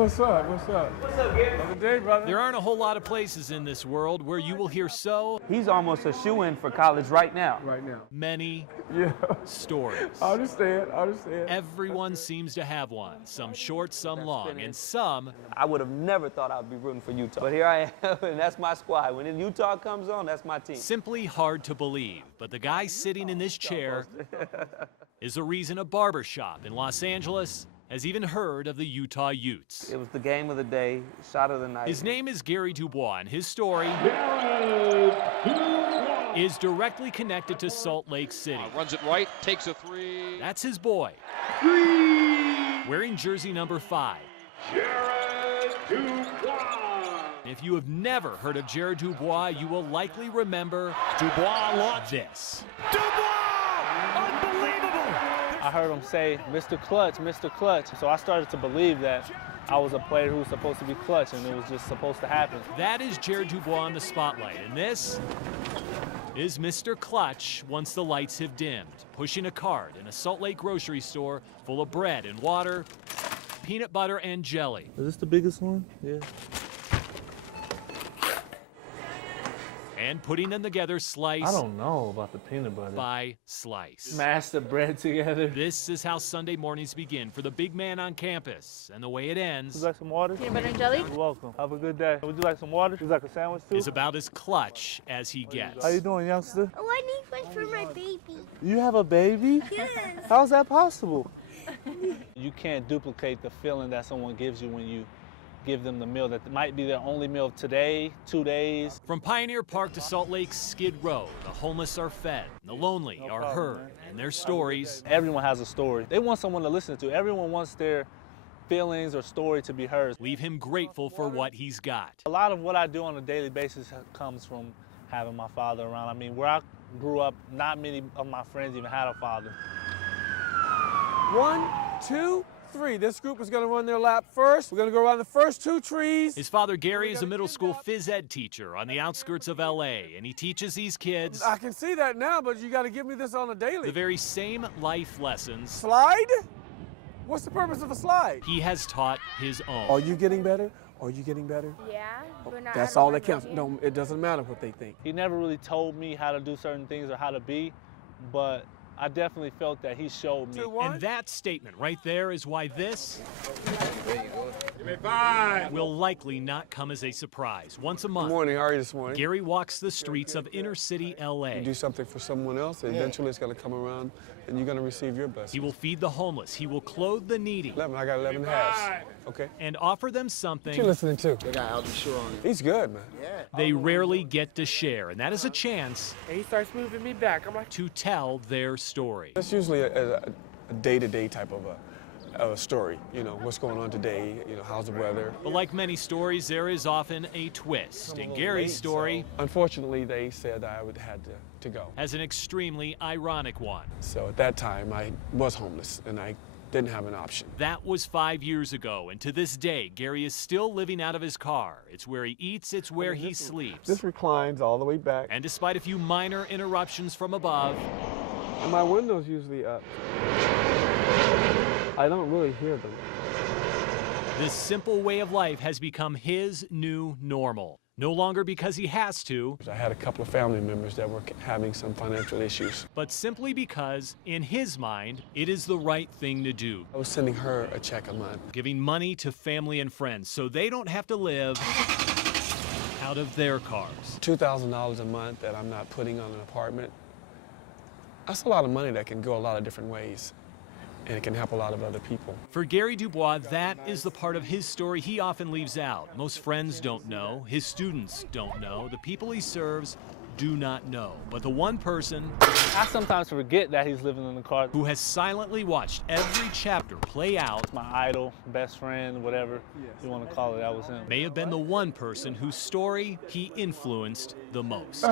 What's up? What's up? What's up, Gary? Good day, brother. There aren't a whole lot of places in this world where you will hear so He's almost a shoo-in for college right now. Right now. many Yeah. stories. I understand. I understand. Everyone seems to have one, some short, some long, and some I would have never thought I'd be rooting for Utah. But here I am, and that's my squad. When Utah comes on, that's my team. simply hard to believe. But the guy sitting in this chair is the reason a barber shop in Los Angeles has even heard of the Utah Utes. It was the game of the day, shot of the night. His name is Gary Dubois, and his story is directly connected to Salt Lake City. Runs it right, takes a three. That's his boy, wearing jersey number 5. Jared Dubois. If you have never heard of Jared Dubois, you will likely remember Dubois launched. this. I heard him say, Mr. Clutch, Mr. Clutch. So I started to believe that I was a player who was supposed to be clutch, and it was just supposed to happen. That is Jared Dubois in the spotlight, and this is Mr. Clutch once the lights have dimmed, pushing a cart in a Salt Lake grocery store full of bread and water, peanut butter and jelly. Is this the biggest one? Yeah. And putting them together slice I don't know about the peanut butter. by slice. Mash the bread together. This is how Sunday mornings begin for the big man on campus, and the way it Would ends you like some water? Peanut butter and jelly? You're welcome. Have a good day. Would you like some water? Would you like a sandwich too? is about as clutch as he gets. How you doing, youngster? Oh, I need one for my baby. You have a baby? Yes. How's that possible? You can't duplicate the feeling that someone gives you when you give them the meal that might be their only meal of today, 2 days. From Pioneer Park to Salt Lake's Skid Row, the homeless are fed, the lonely are problem, heard, man. and their stories Everyone has a story. They want someone to listen to. Everyone wants their feelings or story to be heard. leave him grateful for what he's got. A lot of what I do on a daily basis comes from having my father around. I mean, where I grew up, not many of my friends even had a father. 1, 2, 3. This group is going to run their lap first. We're going to go around the first 2 trees. His father, Gary, is a middle school phys ed teacher on the outskirts of LA, and he teaches these kids I can see that now, but you got to give me this on a daily. the very same life lessons Slide? What's the purpose of a slide? he has taught his own. Are you getting better? Are you getting better? Yeah, but not That's out of all my that counts. budget. No, it doesn't matter what they think. He never really told me how to do certain things or how to be, but I definitely felt that he showed me. 2, 1. And that statement right there is why this Give me 5. will likely not come as a surprise. Once a Good month, morning. How are you this morning? Gary walks the streets of inner city LA. You do something for someone else, and eventually it's going to come around, and you're going to receive your blessing. He will feed the homeless. He will clothe the needy 11. I got 11 halves. Okay. and offer them What you something listening to? They got Al Sure on it. He's good, man. they rarely get to share. And that is a chance And he starts moving me back. I'm like, to tell their story. that's usually a day-to-day type of a story. You know, what's going on today? You know, how's the weather? But like many stories, there is often a twist. And Gary's story Unfortunately, they said I would had to go. has an extremely ironic one. So at that time, I was homeless, and I didn't have an option. That was 5 years ago, and to this day, Gary is still living out of his car. It's where he eats, it's where he sleeps. This reclines all the way back, And despite a few minor interruptions from above, and my window's usually up. I don't really hear them. this simple way of life has become his new normal. No longer because he has to, I had a couple of family members that were having some financial issues. but simply because, in his mind, it is the right thing to do. I was sending her a check a month. Giving money to family and friends so they don't have to live out of their cars. $2,000 a month that I'm not putting on an apartment. That's a lot of money that can go a lot of different ways, and it can help a lot of other people. For Gary Dubois, that is the part of his story he often leaves out. Most friends don't know, his students don't know, the people he serves do not know. But the one person I sometimes forget that he's living in the car. who has silently watched every chapter play out My idol, best friend, whatever you want to call it, that was him. may have been the one person whose story he influenced the most.